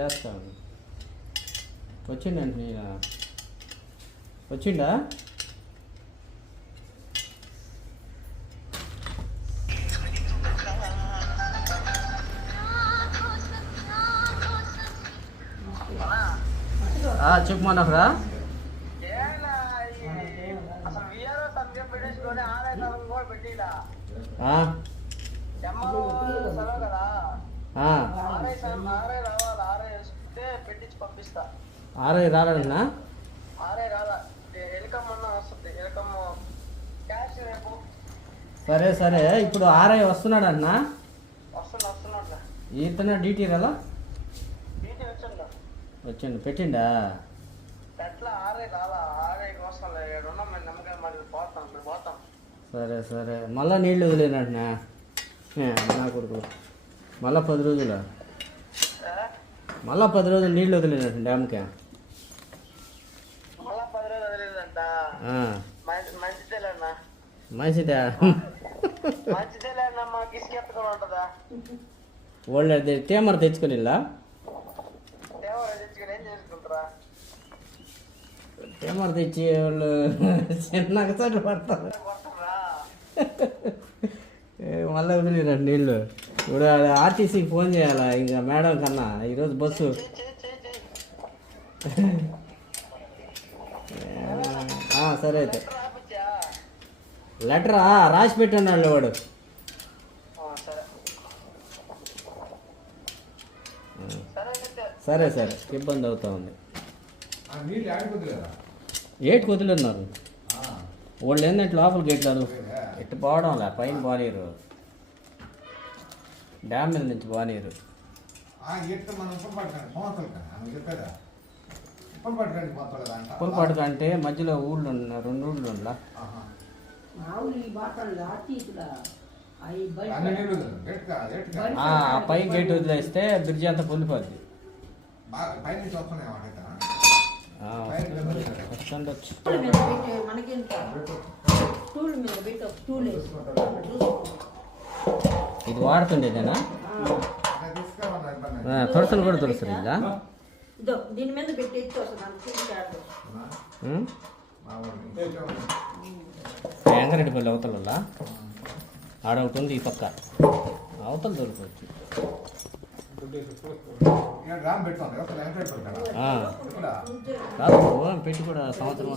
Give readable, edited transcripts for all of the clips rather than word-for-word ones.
చేస్తాను. వచ్చిండండి నేను వచ్చిండా? చెప్పు మనరా. ఆర్ఐ రాలేదన్నా? సరే సరే, ఇప్పుడు ఆర్ఐ వస్తున్నాడన్నా? ఇతనే డ్యూటీ కదా? వచ్చిండు, పెట్టిండా? సరే సరే, మళ్ళీ నీళ్ళు వదిలేనట్టునా నా కొడుకు? మళ్ళీ 10 రోజులు నీళ్ళు వదిలేనట్టు డ్యామ్కి. మంచిదా? వాళ్ళు టేమర్ తెచ్చుకొని టేమర్ తెచ్చి వాళ్ళు చిన్నగా చోటు పడతారు. మళ్ళీ వదిలేరండి నీళ్ళు. ఇప్పుడు ఆర్టీసీకి ఫోన్ చేయాలా ఇంకా మేడం కన్నా? ఈరోజు బస్సు సరే అయితే లెటరా రాసి పెట్టన్నాడు వాడు. సరే సరే, ఇబ్బంది అవుతా ఉంది. ఏటు వదిలేన్నారు వాళ్ళు. ఏంటంటే లోపలికి ఎట్లేదు ఎట్టు పోవడం లే, పైన బానీరు, డ్యామ్ మీద నుంచి బానీరు. పుల్పాటు కంటే మధ్యలో ఊళ్ళు 2 ఊళ్ళు ఉండలా. ఆ పై గేట్ వదిలేస్తే బ్రిడ్జి అంతా పొందిపోద్ది. ఇది వాడుతుండేదేనా? తొడసలు కూడా తొడుస్తుంది ఇలా. యాంగరెడ్డిపల్లి అవతల ఆడొకటి ఉంది, ఈ పక్క అవతల దొరకవచ్చు. పెట్టి కూడా సంవత్సరం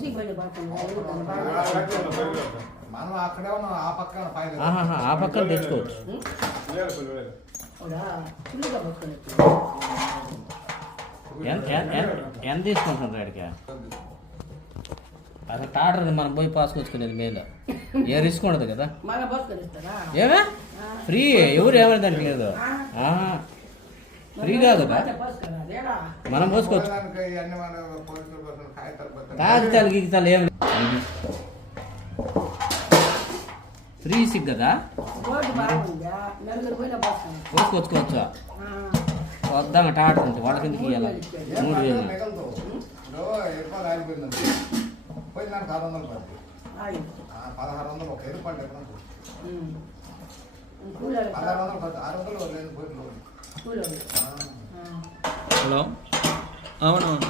ఆ పక్కన తెచ్చుకోవచ్చు. ఎంత తీసుకుంటున్నారు అడికి? అసలు టాటర్ మనం పోయి పాసుకొచ్చుకునేది మేలు. ఏ రిస్క్ ఉండదు కదా. ఏమే ఫ్రీ? ఎవరు ఏమైందంటే లేదు, ఫ్రీ కాదు కదా, మనం పోసుకోవచ్చు. కాగితాలు గీగితాలు ఏమి ఫ్రీ సిక్ కదా, పోసుకొచ్చుకోవచ్చు. వద్దాం టాటర్ ఉంది వాళ్ళ కిందకి ఇవ్వాలి 3000. హలో, అవునవును.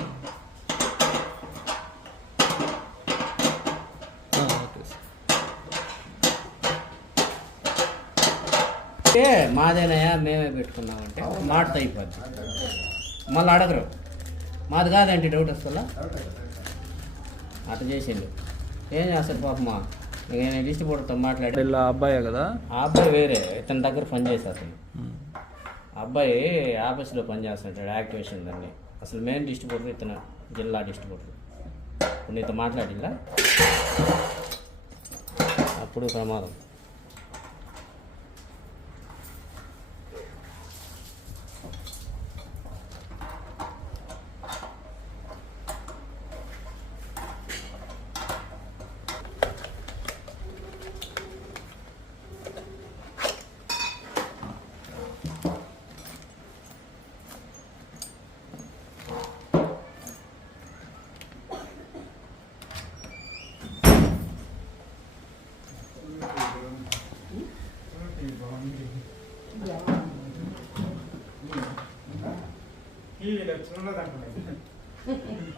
మాదేనయా మేమే పెట్టుకున్నామంటే మాటతో అయిపోద్ది. మళ్ళీ అడగరు మాది కాదంటే డౌట్ వస్తుందా? అట్లా చేసిండు. ఏం చేస్తాడు పాపమా? నేను డిస్ట్రిబ్యూటర్తో మాట్లాడి, అబ్బాయే కదా, ఆ అబ్బాయి వేరే ఇతని దగ్గర పనిచేస్తాడు. అబ్బాయి ఆఫీస్లో పనిచేస్తుంటాడు, యాక్టివేషన్ దాన్ని. అసలు మెయిన్ డిస్ట్రిబ్యూటర్ ఇతను, జిల్లా డిస్ట్రిబ్యూటర్. ఇప్పుడు నీతో మాట్లాడిల్లా, అప్పుడు ప్రమాదం.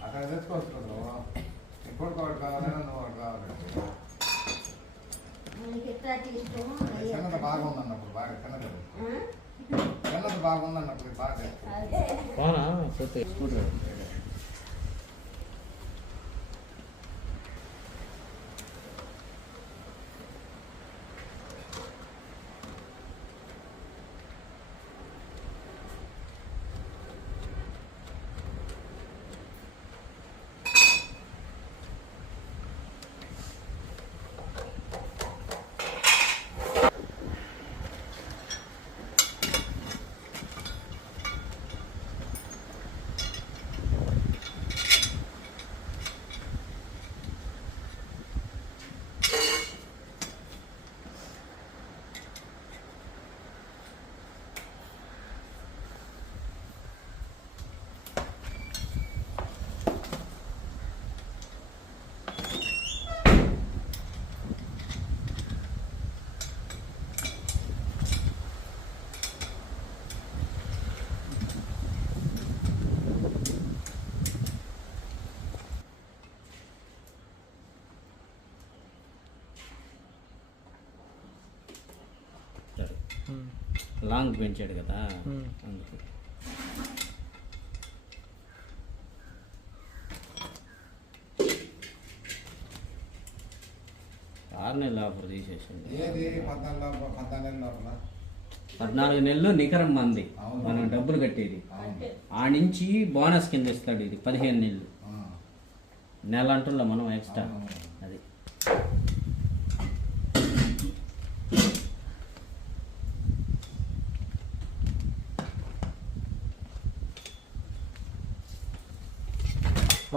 అక్కడ తెచ్చుకోవచ్చు కదా ఎప్పుడు ఒకటి కావాలన్నా నువ్వు ఒకటి కావాలి చిన్నది బాగుందన్నప్పుడు బాగా చిన్నది చిన్నది బాగుందన్నప్పుడు బాగా పోనా పోతే స్కూటర్ లాంగ్ పెంచాడు కదా అందుకు ఆరు నెలల ఆఫర్ తీసేసింది ఏది 14 లోపల 14 నెలలు నికరం మంది మనం డబ్బులు కట్టేది ఆ నుంచి బోనస్ కింద ఇస్తాడు ఇది 15 నెలలు నెల అంటున్నా మనం ఎక్స్ట్రా అది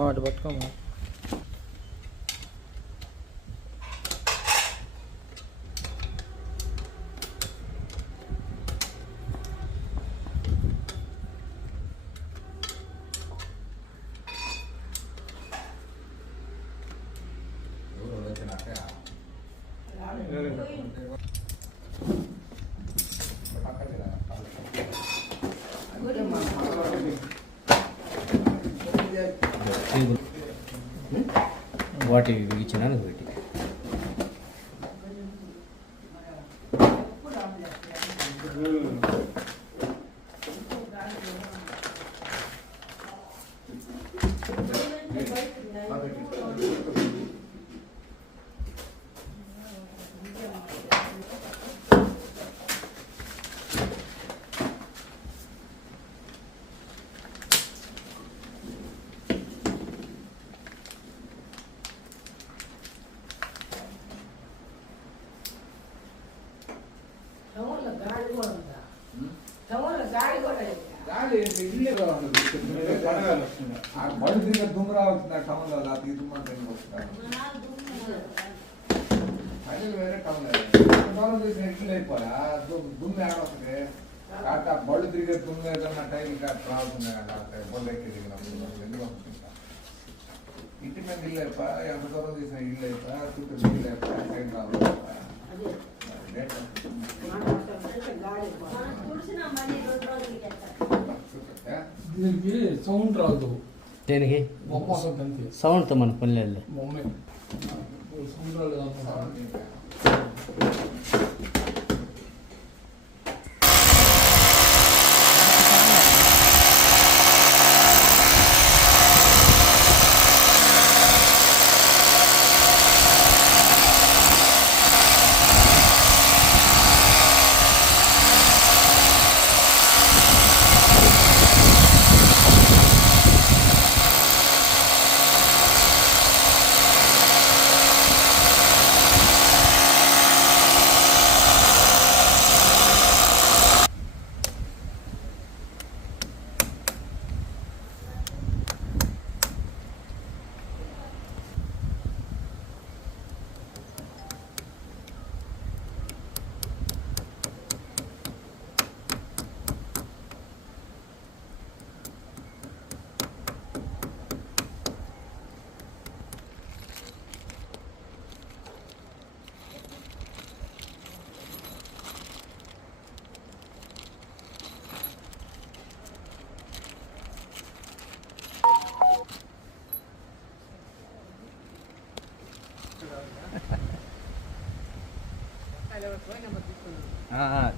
అటు పట్టుకోమా వాటి ఇచ్చినాను వీటి గాలి ఇల్లు బళ్ళు తిరిగి దుమ్ము రావచ్చు టౌన్లో అది దుమ్ము పైన వేరే టౌన్ టౌన్ తీసిన ఇల్లు అయిపోయా దుమ్ము ఆడొస్తుంది కాక బళ్ళు తిరిగే దుమ్ము ఏదన్నా టైం రావుతుంది కదా బళ్ళు ఎక్కి దిగినప్పుడు ఎందుకు వస్తుంటా ఇంటి మీద ఇల్లు అయిపోయా ఎంత దూరం తీసిన ఇల్లు అయిపోయా చుట్టూ ఇల్లు అయిపోయా టైం రావు దీనికి సౌండ్ రాదు దేనికి బొమ్మ వస్తుంది అంతే సౌండ్తో మన పని బొమ్మే సౌండ్ రాలేదు అనుకుంటా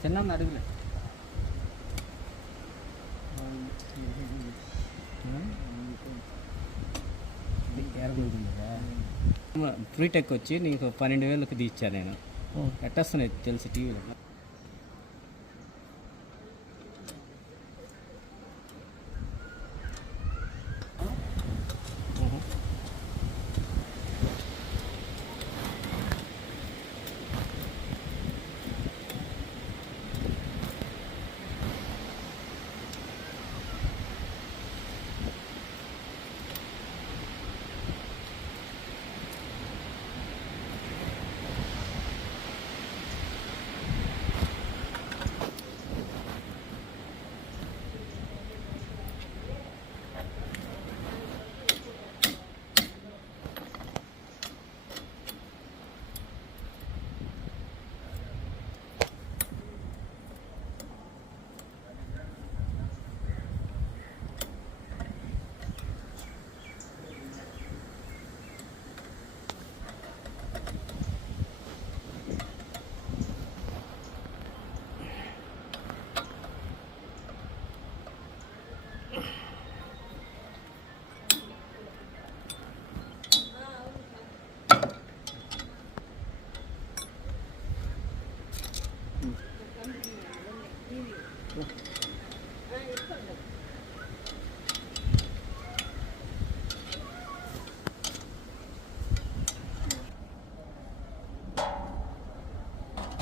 చిన్న అడుగులే ఫ్రీ టెక్ వచ్చి నీకు 12,000కి తీర్చా నేను. ఎట్టేస్తున్నాయి తెలుసు టీవీలో.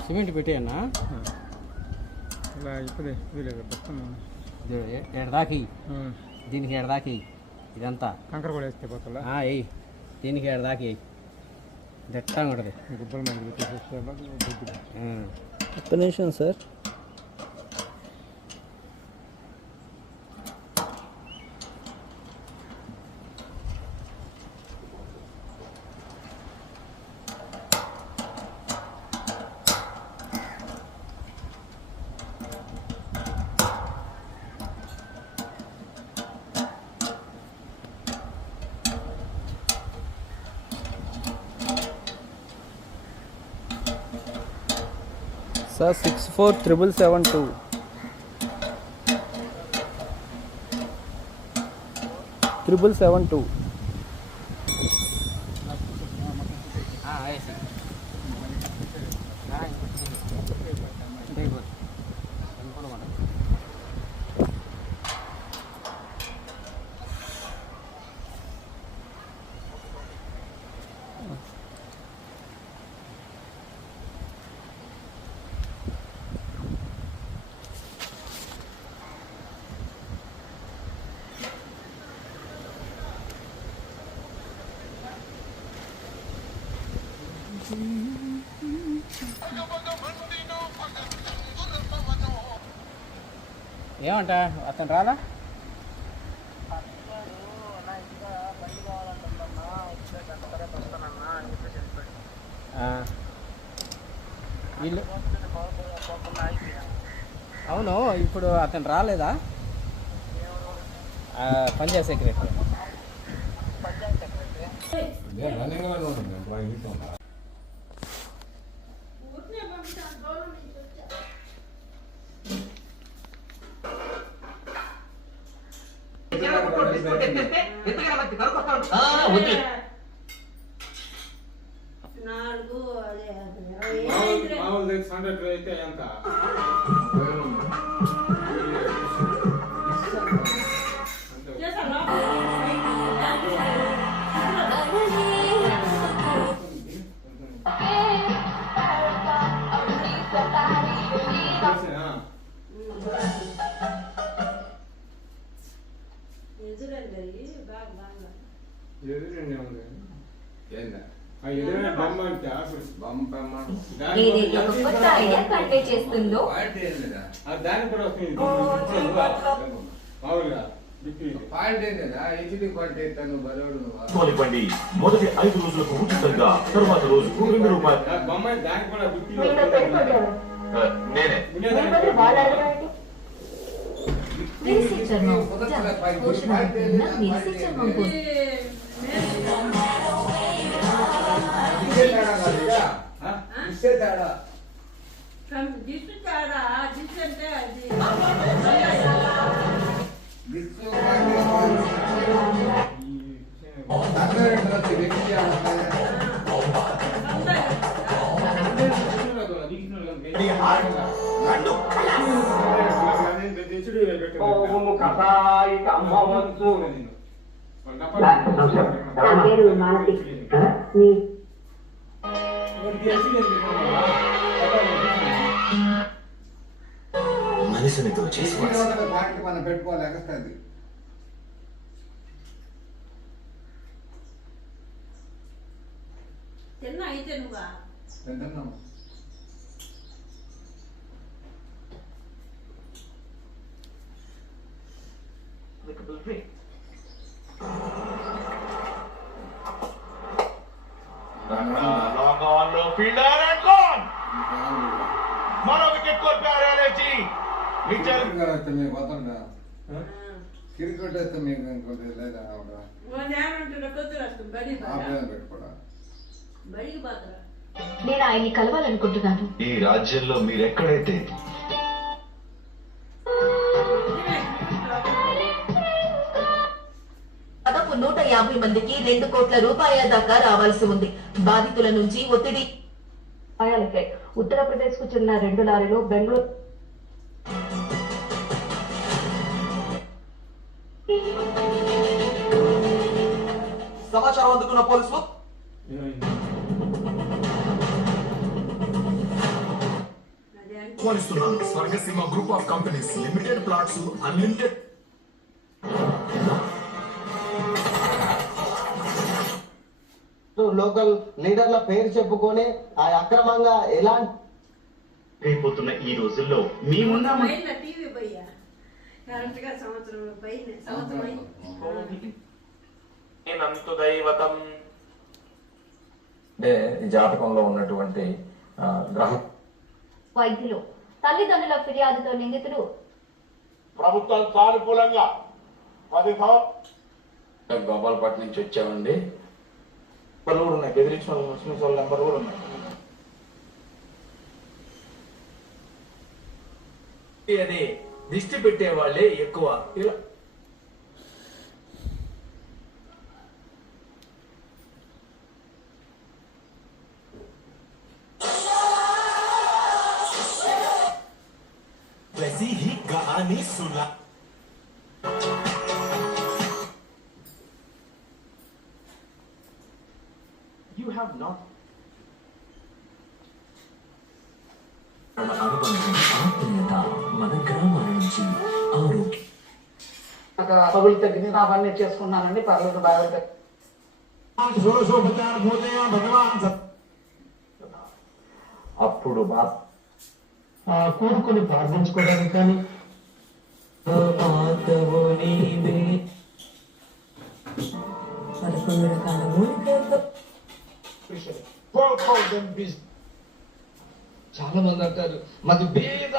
సిమెంట్ పెట్టేయన్నా ఇలా ఇప్పుడే వీలేదు మొత్తం ఎడదాకి దీనికి ఎడదాకి ఇదంతా కంకర కూడా వేస్తే పోతలా వెయ్యి దీనికి ఎడదాకి వెయ్యి దట్టంగా ఉంటుంది. గుబ్బల మంది ఒక్క నిమిషం సార్. సార్ 647772 77772. ఏమంట అతను రాలా? వీళ్ళు అవును, ఇప్పుడు అతను రాలేదా? పంచాయత్ సెక్రటరీ అయితే ఎంత దాని కూడా వస్తుంది. కొనివ్వండి. మొదటి 5 రోజులకు ఉచితంగా, తర్వాత రోజుకు ₹2. దానికి కూడా నేనే చర్మం దిష్టే తేడా. దిష్టి తేడా దిష్టి అంటే అది దిష్టి సంగారెడ్డి వచ్చి వ్యక్తి మనిషిని దోచేసి పార్టీ మనం పెట్టుకోవాలి ఎగస్తుంది. తిన్నా అయితే నువ్వా తిన్నాము. ఫీల్డర్ అండ్ గోల్ మరో వికెట్ కోల్పోయారు ఎల్ఐజీ. మీకు వద్దండా క్రికెట్ వేస్తే మీకు ఇంకోటి లేదా పెట్టుకోవడం. నేను ఆయన్ని కలవాలనుకుంటున్నాను. ఈ రాజ్యంలో మీరెక్కడైతే దాదాపు 150 మందికి 2 కోట్ల రూపాయల దాకా రావాల్సి ఉంది. బాధితుల నుంచి ఒత్తిడి ఉత్తరప్రదేశ్ కు చెందిన 2 లారీలు బెంగళూరు సమాచారం అందుకున్న పోలీసులు పోలిస్తున్నాను. Swargaseema group of companies limited plots unlimited local లీడర్ల పేరు చెప్పుకొని ఆ అక్రమంగా ఎలాంటి అయిపోతున్న ఈ రోజుల్లో మేమున్న టీవీ పోయా కరెక్ట్ గా సంవత్సరం దైవతం అంటే ఈ జాతకంలో ఉన్నటువంటి గ్రహం. వైద్యులు తల్లిదండ్రుల ఫిర్యాదుతో నిందితుడు ప్రభుత్వం సానుకూలంగా 10 గోపాలపట్నం నుంచి వచ్చామండి. నెంబర్లు కూడా ఉన్నాయి, బెదిరించిన ముస్లిమ్స్ వాళ్ళ నెంబర్ కూడా ఉన్నాయి. అది దిష్టి పెట్టే వాళ్ళే ఎక్కువ. ఇలా वैसी ही कहानी सुना you have not ఆత్మీయత మన గ్రామాల నుంచి ఆరోగ్యం పగులు తగ్గింది అవన్నీ చేసుకున్నానండి. పర్లేదు బాగా అప్పుడు కూడుకొని ప్రార్థించుకోవడానికి కానీ చాలా మంది అంటారు మాది బేద